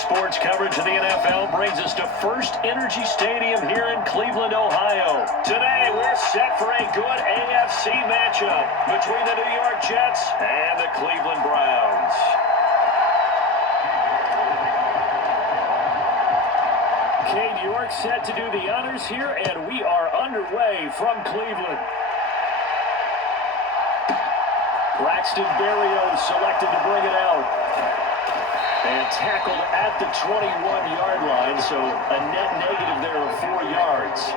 sports coverage of the NFL brings us to First Energy Stadium here in Cleveland, Ohio. Today, we're set for a good AFC matchup between the New York Jets and the Cleveland Browns. New York set to do the honors here, and we are underway from Cleveland. Braxton Berrios selected to bring it out. And tackled at the 21-yard line, so a net negative there of 4 yards.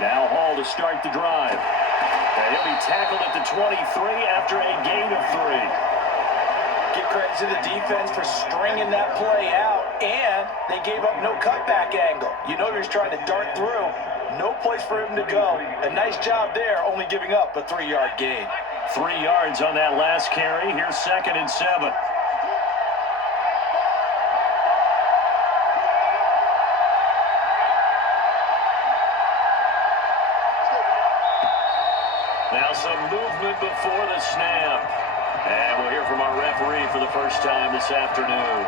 Now Hall to start the drive. And he'll be tackled at the 23 after a gain of 3. Give credit to the defense for stringing that play out, and they gave up no cutback angle. You know he was trying to dart through. No place for him to go. A nice job there, only giving up a 3-yard gain. 3 yards on that last carry. Here's 2nd and 7. Now some movement before the snap. And we'll hear from our referee for the first time this afternoon.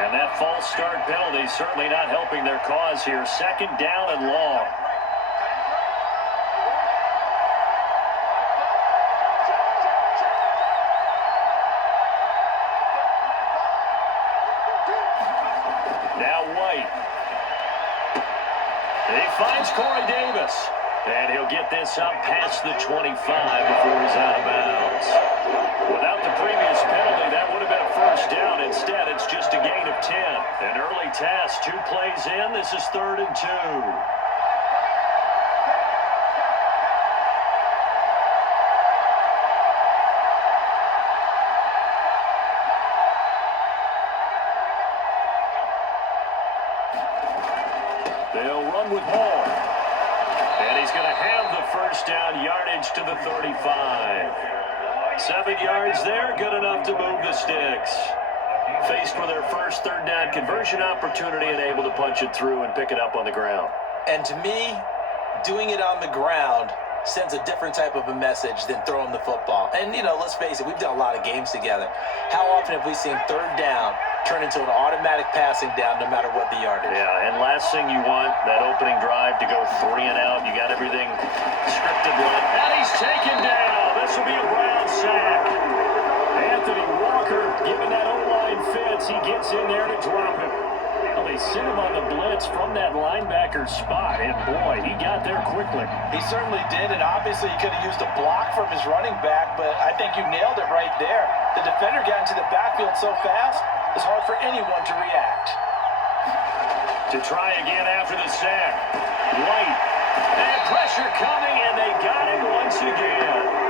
And that false start penalty certainly not helping their cause here. 2nd down and long. Now White. He finds Corey Davis. And he'll get this up past the 25 before he's out of bounds. Without the previous penalty, that would have been a first down. Instead, it's just a gain of 10. An early task, 2 plays in. This is 3rd and 2. They'll run with Hall. And he's going to have the first down, yardage to the 35. 7 yards there, good enough to move the sticks. Faced with their first 3rd down conversion opportunity and able to punch it through and pick it up on the ground. And to me, doing it on the ground sends a different type of a message than throwing the football. And, you know, let's face it, we've done a lot of games together. How often have we seen 3rd down turn into an automatic passing down no matter what the yardage? Yeah, and last thing you want, that opening drive to go 3 and out. You got everything scripted right. And he's taken down. This will be a Brown sack. Anthony Walker giving that O-line fits. He gets in there to drop it. Well, they sent him on the blitz from that linebacker spot, and boy, he got there quickly. He certainly did, and obviously he could have used a block from his running back, but I think you nailed it right there. The defender got into the backfield so fast, it's hard for anyone to react. To try again after the sack. White. And pressure coming, and they got him once again.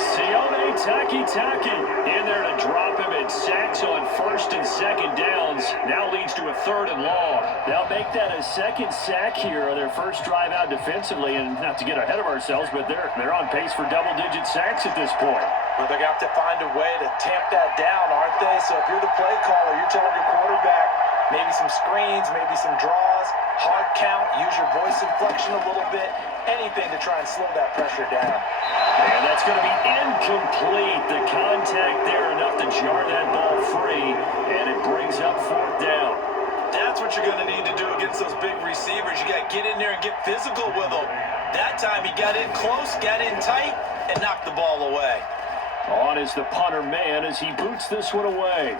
Sione Takitaki in there to drop him, and sacks on 1st and 2nd downs. Now leads to a 3rd and long. They'll make that a 2nd sack here on their first drive out defensively, and not to get ahead of ourselves, but they're on pace for double-digit sacks at this point. Well, they're going to have to find a way to tamp that down, aren't they? So if you're the play caller, you're telling your quarterback maybe some screens, maybe some draws, hard count, use your voice inflection a little bit, anything to try and slow that pressure down. And that's going to be incomplete. The contact there enough to jar that ball free, and it brings up 4th down. That's what you're going to need to do against those big receivers. You got to get in there and get physical with them. That time he got in close, got in tight, and knocked the ball away. On is the punter man as he boots this one away.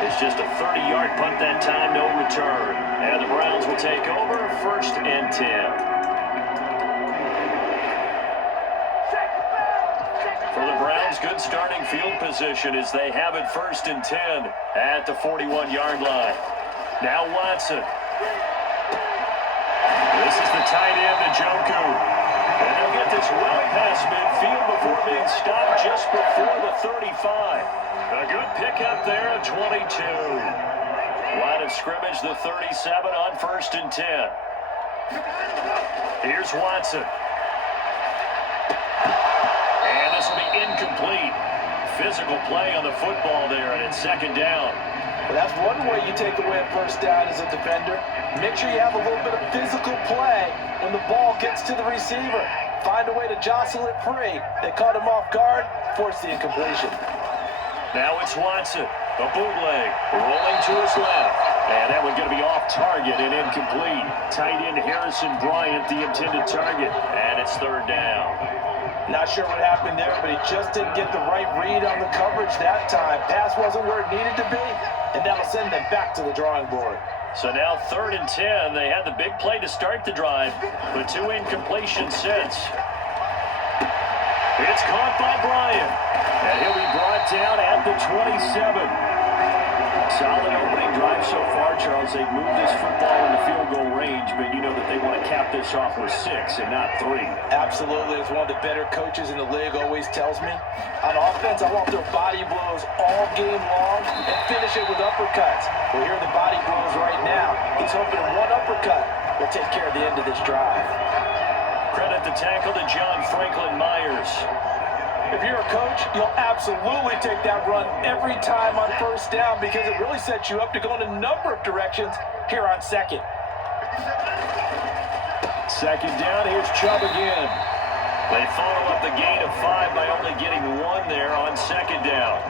It's just a 30-yard punt that time, no return. And the Browns will take over 1st and 10. For the Browns, good starting field position as they have it 1st and 10 at the 41-yard line. Now Watson. This is the tight end, Njoku. And they'll get this well past midfield before being stopped just before the 35. A good pickup there at 22. Line of scrimmage, the 37 on 1st and 10. Here's Watson. And this will be incomplete. Physical play on the football there, and it's second down. Well, that's one way you take away a first down as a defender. Make sure you have a little bit of physical play when the ball gets to the receiver. Find a way to jostle it free. They caught him off guard, forced the incompletion. Now it's Watson. A bootleg. Rolling to his left. And that one's going to be off target and incomplete. Tight end Harrison Bryant, the intended target. And it's third down. Not sure what happened there, but he just didn't get the right read on the coverage that time. Pass wasn't where it needed to be, and that'll send them back to the drawing board. So now 3rd and 10. They had the big play to start the drive, but 2 incompletions since. It's caught by Bryant, and he'll be brought down at the 27. Solid opening drive so far, Charles. They've moved this football in the field goal range, but you know that they want to cap this off with 6 and not 3. Absolutely. As one of the better coaches in the league always tells me, on offense, I want their body blows all game long and finish it with uppercuts. Well, here are the body blows right now. He's hoping one uppercut will take care of the end of this drive. Credit the tackle to John Franklin Myers. If you're a coach, you'll absolutely take that run every time on first down because it really sets you up to go in a number of directions here on second. Second down, here's Chubb again. They follow up the gain of 5 by only getting 1 there on second down.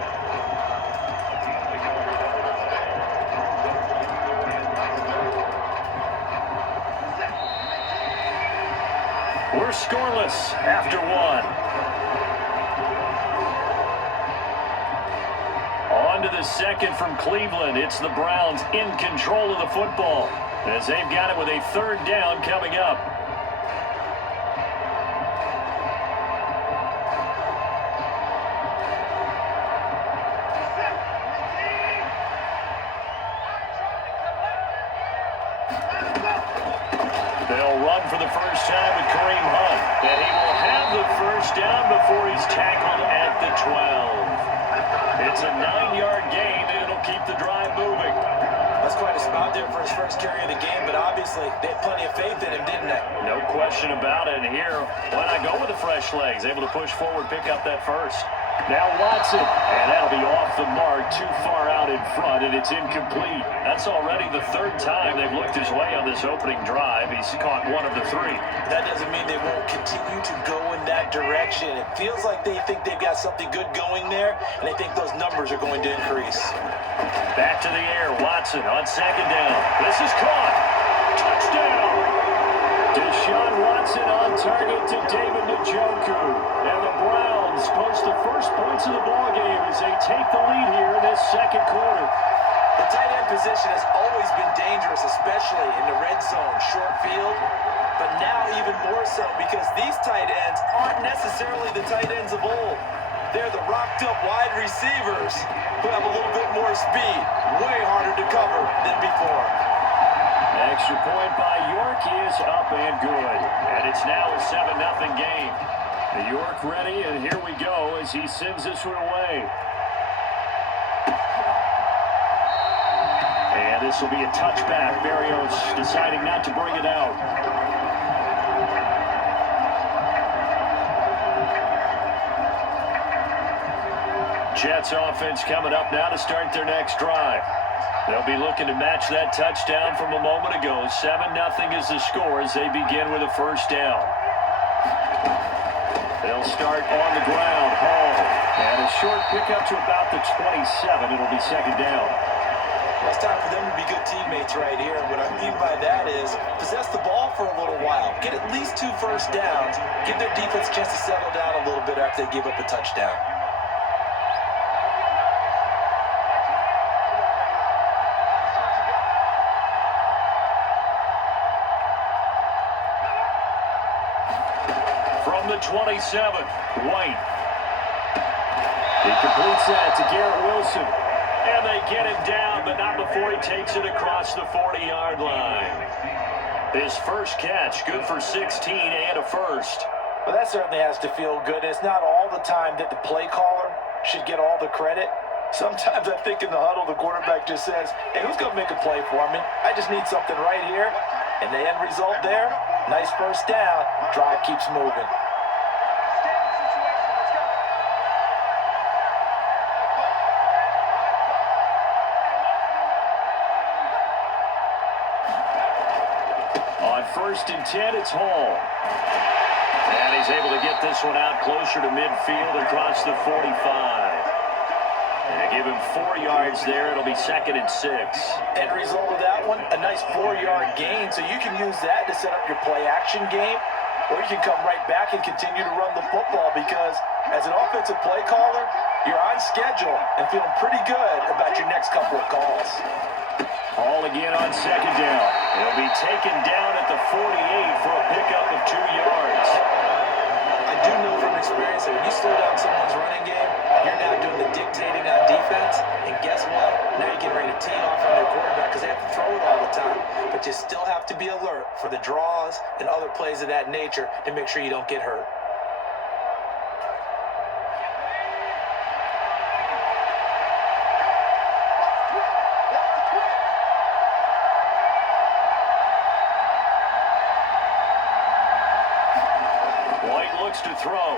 We're scoreless after 1. On to the second from Cleveland. It's the Browns in control of the football as they've got it with a 3rd down coming up. They'll run for the first time with Kareem Hunt, and he will have the first down before he's tackled at the 12. It's a 9-yard gain, and it'll keep the drive moving. That's quite a spot there for his first carry of the game, but obviously they had plenty of faith in him, didn't they? No question about it. And here, why not go with the fresh legs? Able to push forward, pick up that first. Now Watson, and that'll be off the mark, too far out in front, and it's incomplete. That's already the 3rd time they've looked his way on this opening drive. He's caught 1 of the 3. That doesn't mean they won't continue to go in that direction. It feels like they think they've got something good going there, and they think those numbers are going to increase. Back to the air, Watson on second down. This is caught. Touchdown! Deshaun Watson on target to David Njoku. And the Browns post the first points of the ballgame as they take the lead here in this second quarter. The tight end position has always been dangerous, especially in the red zone, short field. But now even more so because these tight ends aren't necessarily the tight ends of old. They're the rocked-up wide receivers who have a little bit more speed, way harder to cover than before. Extra point by York is up and good. And it's now a 7-0 game. York ready, and here we go as he sends this one away. And this will be a touchback. Berrios deciding not to bring it out. Jets offense coming up now to start their next drive. They'll be looking to match that touchdown from a moment ago. 7-0 is the score as they begin with a first down. They'll start on the ground. Hall. And a short pickup to about the 27. It'll be second down. Well, it's time for them to be good teammates right here. And what I mean by that is possess the ball for a little while. Get at least 2 first downs. Give their defense a chance to settle down a little bit after they give up a touchdown. From the 27, White. He completes that to Garrett Wilson. And they get him down, but not before he takes it across the 40-yard line. His first catch, good for 16 and a first. Well, that certainly has to feel good. It's not all the time that the play caller should get all the credit. Sometimes I think in the huddle, the quarterback just says, hey, who's going to make a play for me? I just need something right here. And the end result there, Nice first down. Drive keeps moving. On 1st and 10, it's Hall. And he's able to get this one out closer to midfield across the 45. And give him 4 yards there. It'll be 2nd and 6. End result of that one, a nice 4-yard gain. So you can use that to set up your play-action game, or you can come right back and continue to run the football because as an offensive play caller, you're on schedule and feeling pretty good about your next couple of calls. Hall again on 2nd down. He'll be taken down at the 48 for a pickup of 2 yards. I do know from experience that when you slow down someone's running game, you're now doing the dictating on defense. And guess what? Now you're getting ready to tee off on their quarterback because they have to throw it all the time. But you still have to be alert for the draws and other plays of that nature to make sure you don't get hurt. To throw.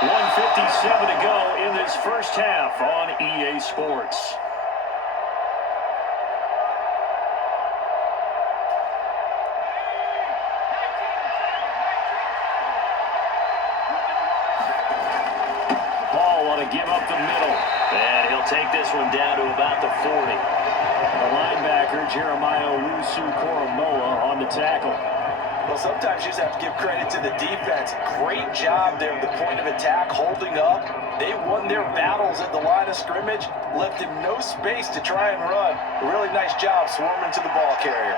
1:57 to go in this first half on EA Sports. Ball want to give up the middle, and he'll take this one down to about the 40. The linebacker, Jeremiah Owusu-Koramoah, on the tackle. Well, sometimes you just have to give credit to the defense. Great job there at the point of attack, holding up. They won their battles at the line of scrimmage, left him no space to try and run. A really nice job swarming to the ball carrier.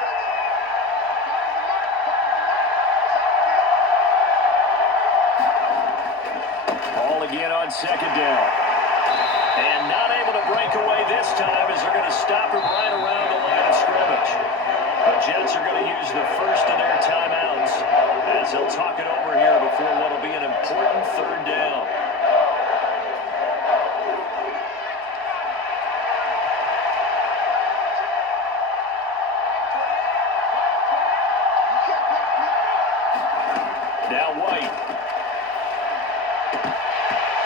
Ball again on 2nd down. And not able to break away this time as they're going to stop him right around the line of scrimmage. The Jets are going to use the first of their timeouts as they'll talk it over here before what will be an important 3rd down. Now White.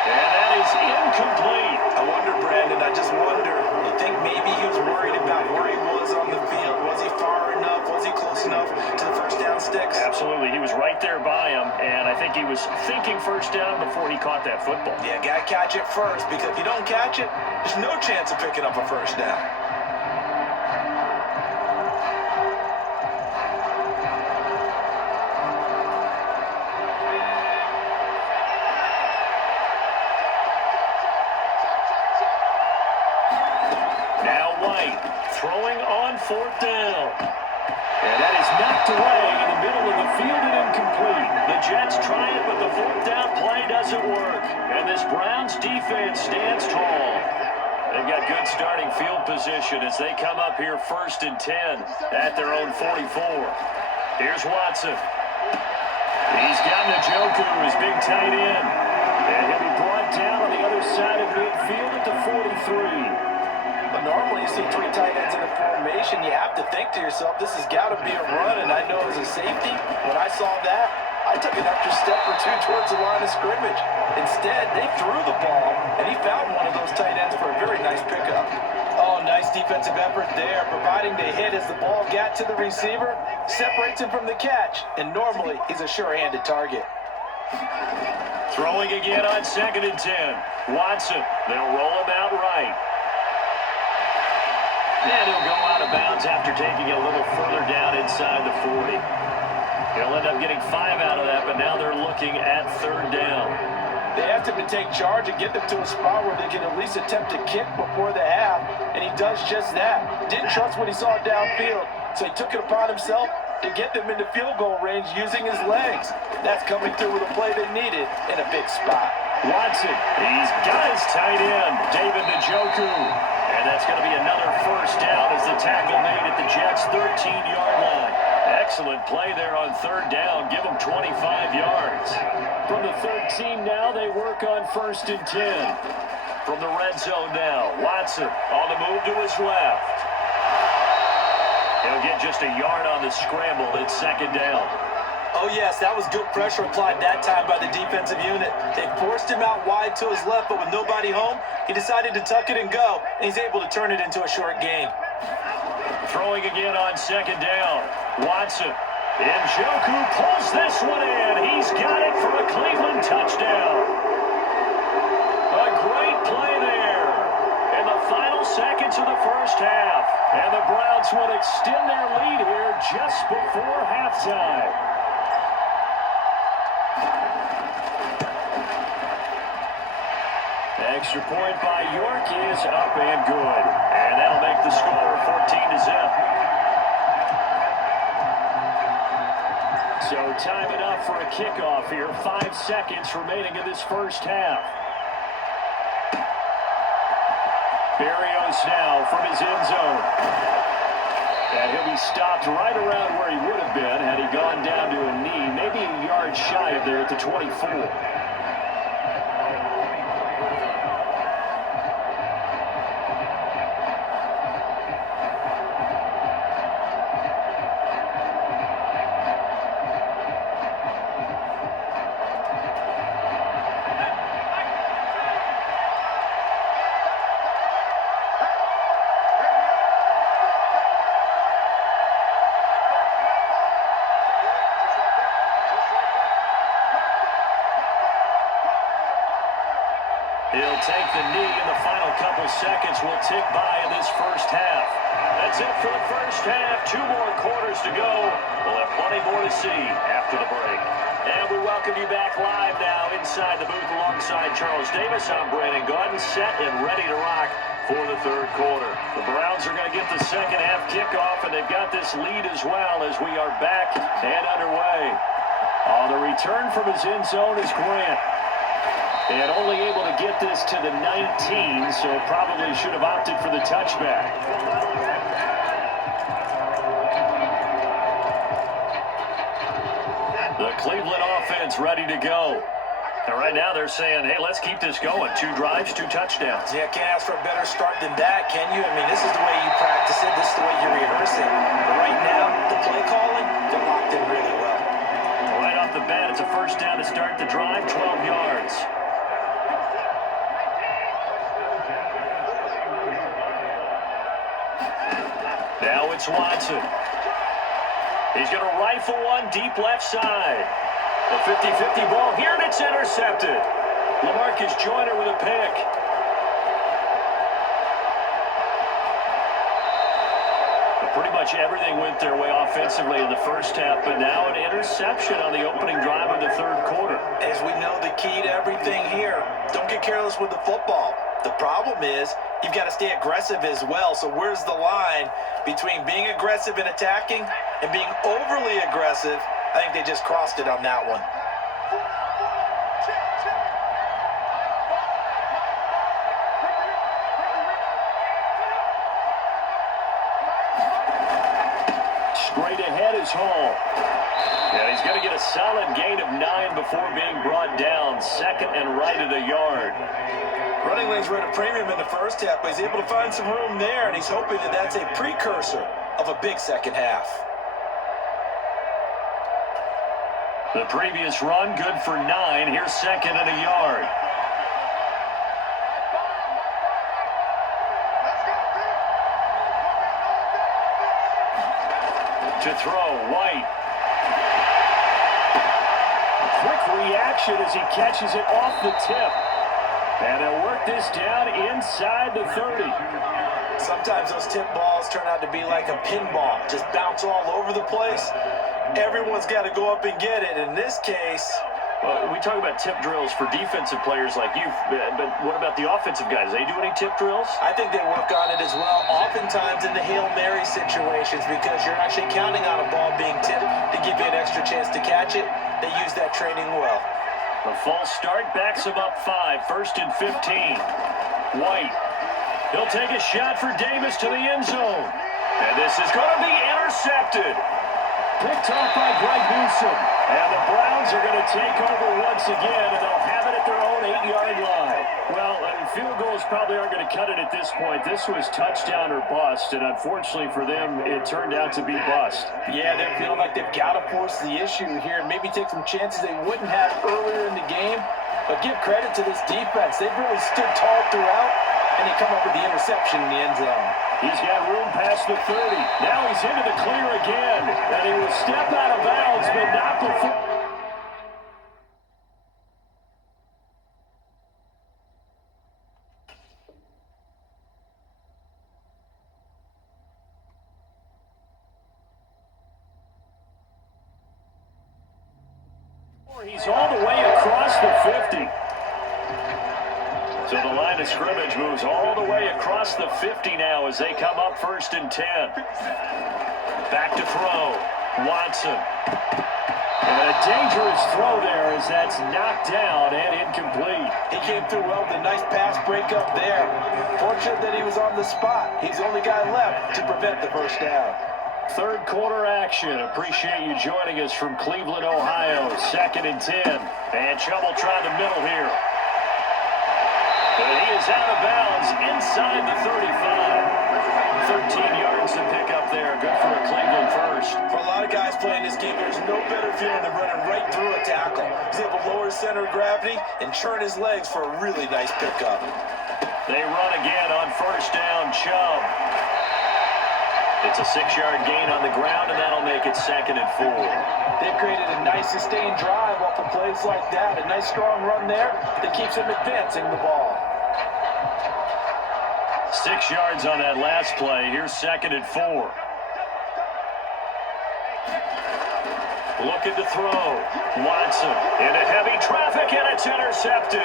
And that is incomplete. I wonder, Brandon, I just wonder, you think maybe he was worried about where he was on the field? Was he far enough? Was he close enough to the first down sticks? Absolutely. He was right there by him, and I think he was thinking first down before he caught that football. Yeah, got to catch it first, because if you don't catch it, there's no chance of picking up a first down. Throwing on 4th down. And that is knocked away in the middle of the field and incomplete. The Jets try it, but the 4th down play doesn't work. And this Browns defense stands tall. They've got good starting field position as they come up here 1st and 10 at their own 44. Here's Watson. He's got Njoku, his big tight end. And he'll be brought down on the other side of midfield at the 43. But normally you see 3 tight ends in a formation, you have to think to yourself, this has got to be a run. And I know as a safety, when I saw that, I took an extra step or 2 towards the line of scrimmage. Instead, they threw the ball, and he found one of those tight ends for a very nice pickup. Oh, nice defensive effort there, providing the hit as the ball got to the receiver, separates him from the catch, and normally he's a sure-handed target. Throwing again on 2nd and 10. Watson, they'll roll him out right. And he'll go out of bounds after taking it a little further down inside the 40. He'll end up getting 5 out of that, but now they're looking at 3rd down. They asked him to take charge and get them to a spot where they can at least attempt to kick before the half, and he does just that. Didn't trust what he saw downfield, so he took it upon himself to get them into field goal range using his legs. That's coming through with a play they needed in a big spot. Watson, he's got his tight end, David Njoku. And that's going to be another first down as the tackle made at the Jets' 13-yard line. Excellent play there on 3rd down. Give them 25 yards. From the 13 now, they work on 1st and 10. From the red zone now, Watson on the move to his left. He'll get just a yard on the scramble. It's second down. Oh, yes, that was good pressure applied that time by the defensive unit. They forced him out wide to his left, but with nobody home, he decided to tuck it and go, and he's able to turn it into a short gain. Throwing again on second down. Watson. Njoku pulls this one in. He's got it for a Cleveland touchdown. A great play there in the final seconds of the first half. And the Browns would extend their lead here just before halftime. Extra point by York is up and good. And that'll make the score 14-0. So time enough for a kickoff here. 5 seconds remaining in this first half. Berrios now from his end zone. And he'll be stopped right around where he would have been had he gone down to a knee, maybe a yard shy of there at the 24. He'll take the knee, and the final couple seconds will tick by in this first half. That's it for the first half. 2 more quarters to go. We'll have plenty more to see after the break. And we welcome you back live now inside the booth alongside Charles Davis. I'm Brandon Gordon, set and ready to rock for the third quarter. The Browns are going to get the second half kickoff, and they've got this lead as well as we are back and underway. On the return from his end zone is Grant. And only able to get this to the 19, so probably should have opted for the touchback. The Cleveland offense ready to go. And right now they're saying, hey, let's keep this going. 2 drives, 2 touchdowns. Yeah, can't ask for a better start than that, can you? I mean, this is the way you practice it. This is the way you rehearse it. But right now, the play calling, they're locked in really well. Right off the bat, it's a first down to start the drive, 12 yards. Now it's Watson. He's going to rifle one deep left side. The 50-50 ball here, and it's intercepted. LaMarcus Joyner with a pick. Pretty much everything went their way offensively in the first half, but now an interception on the opening drive of the third quarter. As we know, the key to everything here, don't get careless with the football. The problem is you've got to stay aggressive as well. So where's the line between being aggressive and attacking and being overly aggressive? I think they just crossed it on that one. Straight ahead is Hall. And he's going to get a solid gain of 9 before being brought down. Second and right at a yard. Running lanes were at a premium in the first half, but he's able to find some room there, and he's hoping that that's a precursor of a big second half. The previous run, good for 9. Here's second and a yard. To throw, White. Quick reaction as he catches it off the tip. And they'll work this down inside the 30. Sometimes those tip balls turn out to be like a pinball, just bounce all over the place. Everyone's got to go up and get it. In this case, well, we talk about tip drills for defensive players like you, but what about the offensive guys? They do any tip drills? I think they work on it as well, oftentimes in the Hail Mary situations, because you're actually counting on a ball being tipped to give you an extra chance to catch it. They use that training well. The false start backs him up 5, first and 15. White. He'll take a shot for Davis to the end zone. And this is going to be intercepted. Picked off by Greg Newsome. And the Browns are going to take over once again, and they'll have it at their own 8-yard line. Well, field goals probably aren't going to cut it at this point. This was touchdown or bust, and unfortunately for them, it turned out to be bust. Yeah, they're feeling like they've got to force the issue here and maybe take some chances they wouldn't have earlier in the game. But give credit to this defense. They've really stood tall throughout, and they come up with the interception in the end zone. He's got room past the 30. Now he's into the clear again, and he will step out of bounds, but not before. He's all the way across the 50. So the line of scrimmage moves all the way across the 50 now as they come up 1st and 10. Back to throw. Watson. And a dangerous throw there as that's knocked down and incomplete. He came through well with a nice pass breakup there. Fortunate that he was on the spot. He's the only guy left to prevent the first down. Third quarter action. Appreciate you joining us from Cleveland, Ohio. 2nd and 10. And Chubb trying the middle here. But he is out of bounds inside the 35. 13 yards to pick up there. Good for a Cleveland first. For a lot of guys playing this game, there's no better feeling than running right through a tackle. He's able to lower his center of gravity and churn his legs for a really nice pickup. They run again on 1st down. Chubb. It's a 6-yard gain on the ground, and that'll make it 2nd and 4. They've created a nice sustained drive off of plays like that. A nice strong run there that keeps them advancing the ball. 6 yards on that last play. Here's 2nd and 4. Looking to throw. Watson into heavy traffic, and it's intercepted.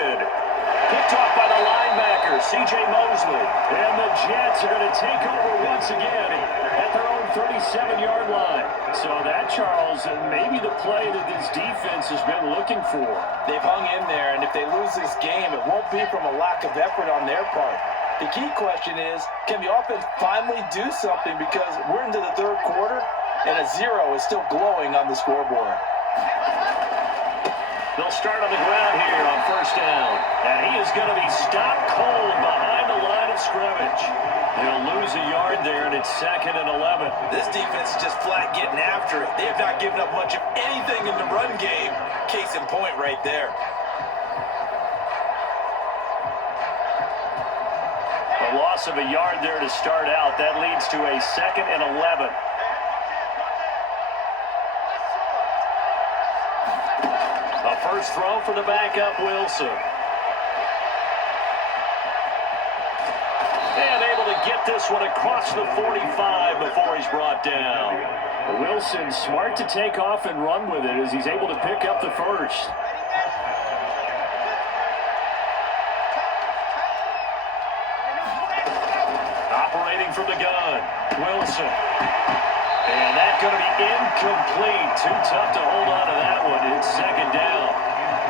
Picked off by the linebacker, C.J. Mosley. And the Jets are going to take over once again at their own 37-yard line. So that, Charles, maybe the play that this defense has been looking for. They've hung in there, and if they lose this game, it won't be from a lack of effort on their part. The key question is, can the offense finally do something? Because we're into the third quarter, and a 0 is still glowing on the scoreboard. They'll start on the ground here on 1st down. And he is going to be stopped cold behind the line of scrimmage. They'll lose a yard there, and it's 2nd and 11. This defense is just flat getting after it. They have not given up much of anything in the run game. Case in point right there. A loss of a yard there to start out. That leads to a 2nd and 11. First throw for the backup, Wilson. And able to get this one across the 45 before he's brought down. Wilson smart to take off and run with it as he's able to pick up the first. Operating from the gun, Wilson. And that's going to be incomplete. Too tough to hold on to that one. It's 2nd down.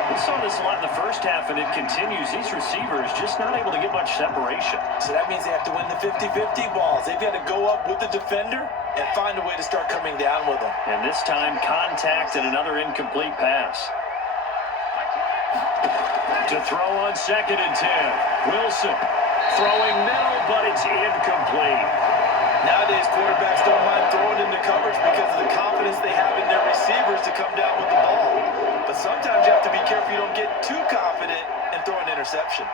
We saw this a lot in the first half, and it continues. These receivers just not able to get much separation. So that means they have to win the 50-50 balls. They've got to go up with the defender and find a way to start coming down with them. And this time, contact and another incomplete pass. To throw on 2nd and 10. Wilson throwing middle, but it's incomplete. Nowadays, quarterbacks don't mind throwing into coverage because of the confidence they have in their receivers to come down with the ball. But sometimes you have to be careful you don't get too confident and throw an interception.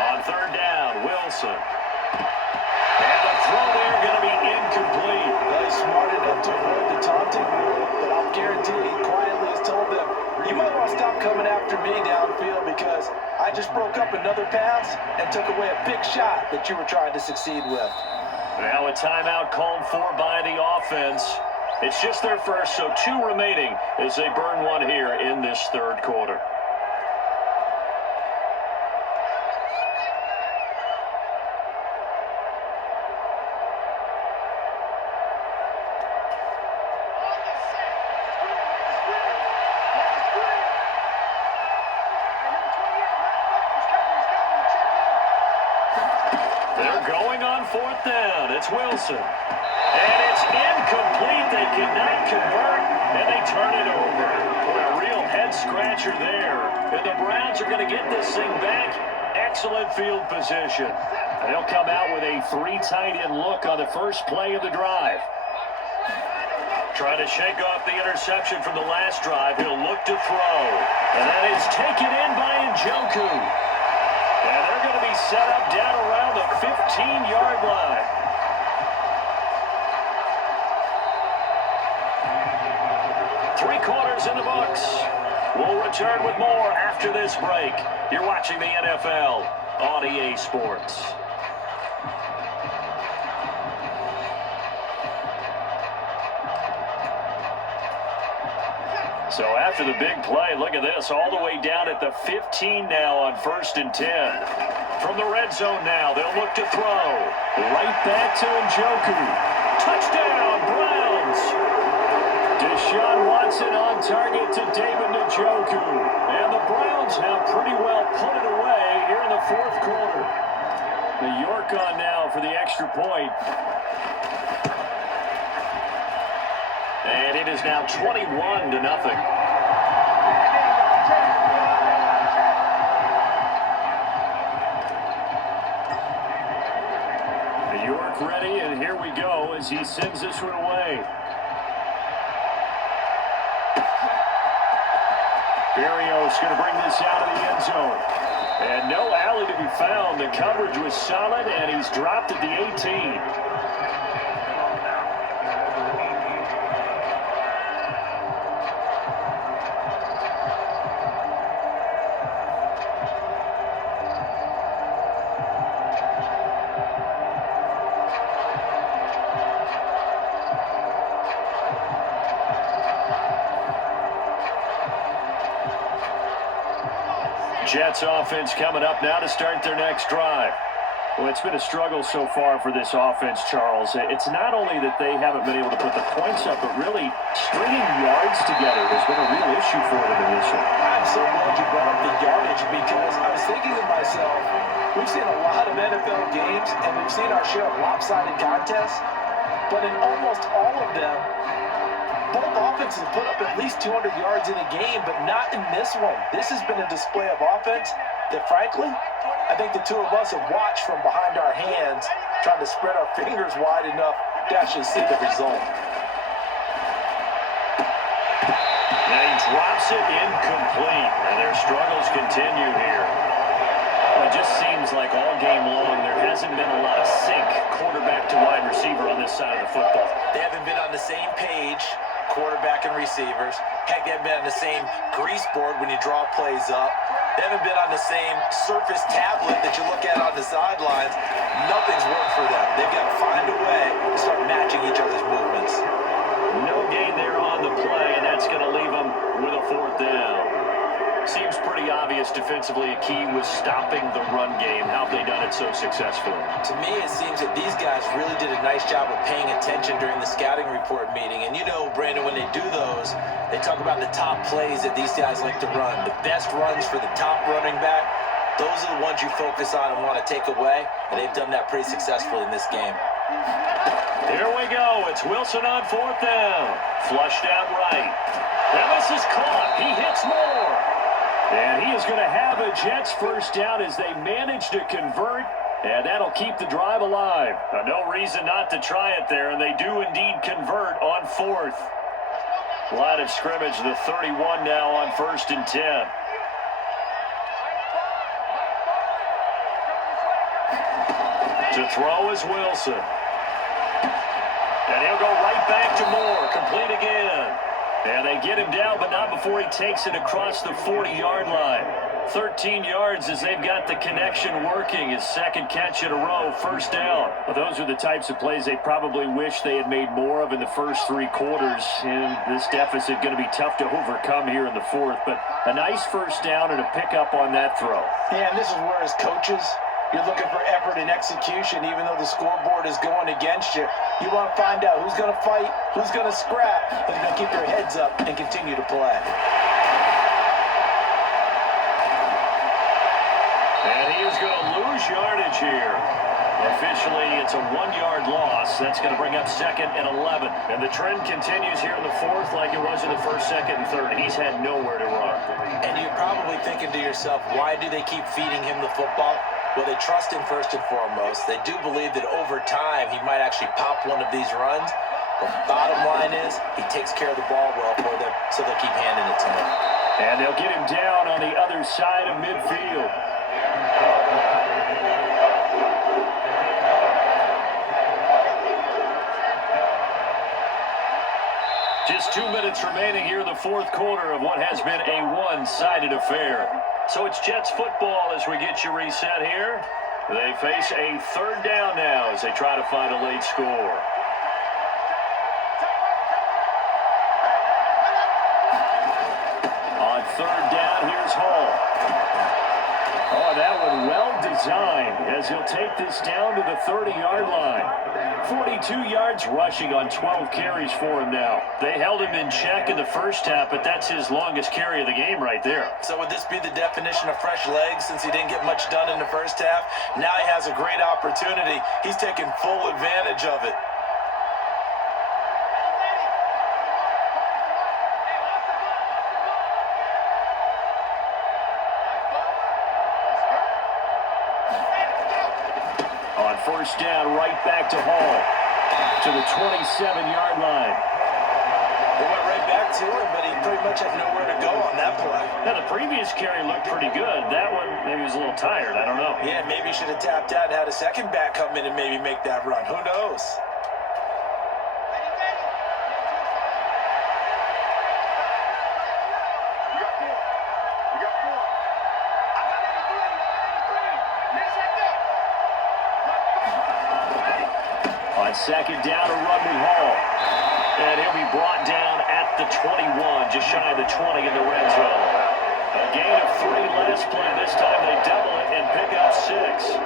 On 3rd down, Wilson. And the throw there going to be incomplete. Well, he's smart enough to avoid the taunting, but I'll guarantee he quietly has told them, you might want to stop coming after me downfield because I just broke up another pass and took away a big shot that you were trying to succeed with. Now a timeout called for by the offense. It's just their first, so 2 remaining as they burn one here in this 3rd quarter. Going on 4th down. It's Wilson. And it's incomplete. They cannot convert. And they turn it over. A real head-scratcher there. And the Browns are going to get this thing back. Excellent field position. And they'll come out with a 3 tight end look on the first play of the drive. Trying to shake off the interception from the last drive. He'll look to throw. And that is taken in by Njoku. And they're going to be set up down around the 15-yard line. Three quarters in the books. We'll return with more after this break. You're watching the NFL on EA Sports. So after the big play, look at this, all the way down at the 15 now on 1st and 10. From the red zone now, they'll look to throw. Right back to Njoku. Touchdown, Browns! Deshaun Watson on target to David Njoku. And the Browns have pretty well put it away here in the 4th quarter. The York on now for the extra point. And it is now 21-0. The York ready, and here we go as he sends this one away. Berrios going to bring this out of the end zone. And no alley to be found. The coverage was solid, and he's dropped at the 18. Jets offense coming up now to start their next drive. Well, it's been a struggle so far for this offense, Charles. It's not only that they haven't been able to put the points up, but really stringing yards together has been a real issue for them in this one. I'm so glad you brought up the yardage because I was thinking to myself, we've seen a lot of NFL games and we've seen our share of lopsided contests, but in almost all of them, both offenses put up at least 200 yards in a game, but not in this one. This has been a display of offense that, frankly, I think the two of us have watched from behind our hands, trying to spread our fingers wide enough to actually see the result. Now he drops it incomplete, and their struggles continue here. Well, it just seems like all game long there hasn't been a lot of sync quarterback to wide receiver on this side of the football. They haven't been on the same page, quarterback and receivers. Heck, they haven't been on the same grease board when you draw plays up. They haven't been on the same surface tablet that you look at on the sidelines. Nothing's worked for them. They've got to find a way to start matching each other's movements. No gain there on the play, and that's going to leave them with a 4th down. Seems pretty obvious defensively a key was stopping the run game. How have they done it so successfully? To me, it seems that these guys really did a nice job of paying attention during the scouting report meeting. And you know, Brandon, when they do those, they talk about the top plays that these guys like to run. The best runs for the top running back, those are the ones you focus on and want to take away. And they've done that pretty successfully in this game. Here we go. It's Wilson on 4th down. Flushed out right. And this is caught. He hits more. And he is going to have a Jets first down as they manage to convert, and that'll keep the drive alive. No reason not to try it there, and they do indeed convert on 4th. Line of scrimmage, the 31 now on 1st and 10. To throw is Wilson. And he'll go right back to Moore, complete again. And they get him down, but not before he takes it across the 40-yard line. 13 yards as they've got the connection working. His second catch in a row, first down. Well, those are the types of plays they probably wish they had made more of in the first 3 quarters. And this deficit going to be tough to overcome here in the 4th. But a nice first down and a pickup on that throw. Yeah, and this is where as coaches, you're looking for effort and execution, even though the scoreboard is going against you. You want to find out who's going to fight, who's going to scrap, and you're going to keep your heads up and continue to play. And he is going to lose yardage here. Officially, it's a 1-yard loss. That's going to bring up 2nd and 11. And the trend continues here in the 4th like it was in the 1st, 2nd, and 3rd. He's had nowhere to run. And you're probably thinking to yourself, why do they keep feeding him the football? Well, they trust him first and foremost. They do believe that over time he might actually pop one of these runs. But the bottom line is he takes care of the ball well for them, so they'll keep handing it to him. And they'll get him down on the other side of midfield. Just 2 minutes remaining here in the 4th quarter of what has been a one-sided affair. So it's Jets football as we get you reset here. They face a 3rd down now as they try to find a late score. On 3rd down, here's Hall. Oh, that one well designed as he'll take this down to the 30-yard line. 42 yards rushing on 12 carries for him now. They held him in check in the first half, but that's his longest carry of the game right there. So would this be the definition of fresh legs since he didn't get much done in the first half? Now he has a great opportunity. He's taking full advantage of it. On 1st down, right back to Hall, to the 27-yard line. They went right back to him, but he pretty much had nowhere to go on that play. Now, the previous carry looked pretty good. That one, maybe he was a little tired. I don't know. Yeah, maybe he should have tapped out and had a second back come in and maybe make that run. Who knows? On 2nd down, a run with Hall. And he'll be brought down at the 21, just shy of the 20 in the red zone. A gain of 3 last play. This time they double it and pick up 6.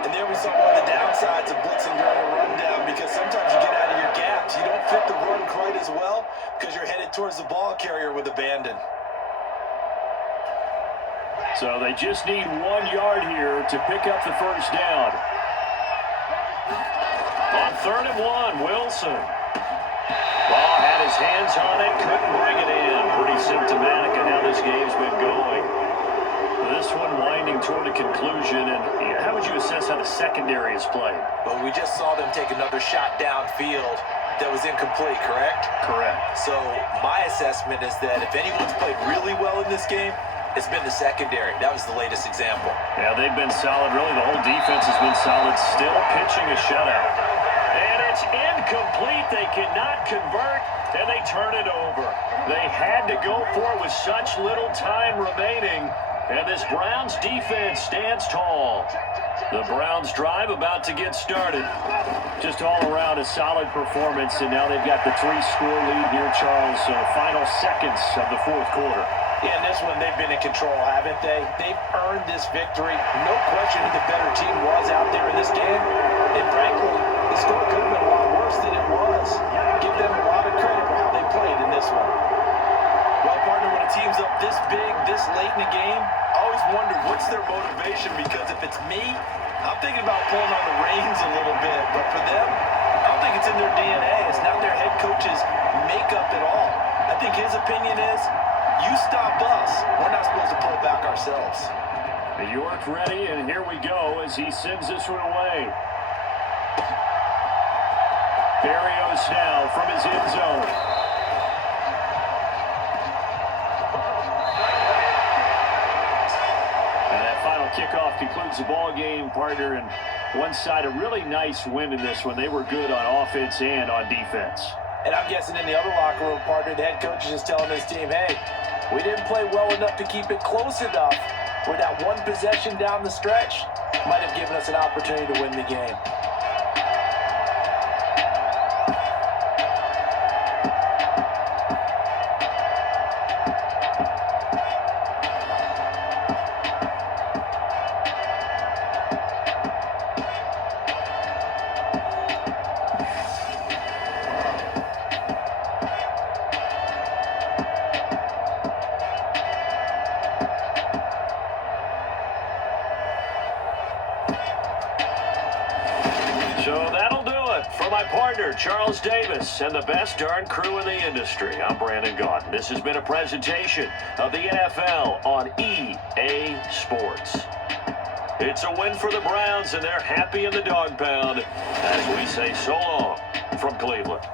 And there we saw one of the downsides of blitzing during a rundown, because sometimes you get out of your gaps. You don't fit the run quite as well because you're headed towards the ball carrier with abandon. So they just need 1 yard here to pick up the 1st down. On 3rd and 1, Wilson. Ball had his hands on it, couldn't bring it in. Pretty symptomatic of how this game's been going. This one winding toward a conclusion. And how would you assess how the secondary is played? Well, we just saw them take another shot downfield that was incomplete, correct? Correct. So my assessment is that if anyone's played really well in this game, it's been the secondary. That was the latest example. Yeah, they've been solid. Really, the whole defense has been solid. Still pitching a shutout. And it's incomplete. They cannot convert, and they turn it over. They had to go for it with such little time remaining. And this Browns defense stands tall. The Browns drive about to get started. Just all around a solid performance, and now they've got the 3-score lead here, Charles. So the final seconds of the 4th quarter. Yeah, in this one, they've been in control, haven't they? They've earned this victory. No question who the better team was out there in this game. And frankly, the score could have been a lot worse than it was. Give them a lot of credit for how they played in this one. Well, partner, when a team's up this big, this late in the game, I always wonder what's their motivation, because if it's me, I'm thinking about pulling on the reins a little bit. But for them, I don't think it's in their DNA. It's not their head coach's makeup at all. I think his opinion is, you stop us, we're not supposed to pull back ourselves. York ready, and here we go as he sends this one away. Berrios now from his end zone. And that final kickoff concludes the ball game, partner. And one side, a really nice win in this one. They were good on offense and on defense. And I'm guessing in the other locker room, partner, the head coach is just telling his team, hey, we didn't play well enough to keep it close enough where that one possession down the stretch might have given us an opportunity to win the game. Charles Davis and the best darn crew in the industry. I'm Brandon Gaudin. This has been a presentation of the NFL on EA Sports. It's a win for the Browns, and they're happy in the dog pound as we say so long from Cleveland.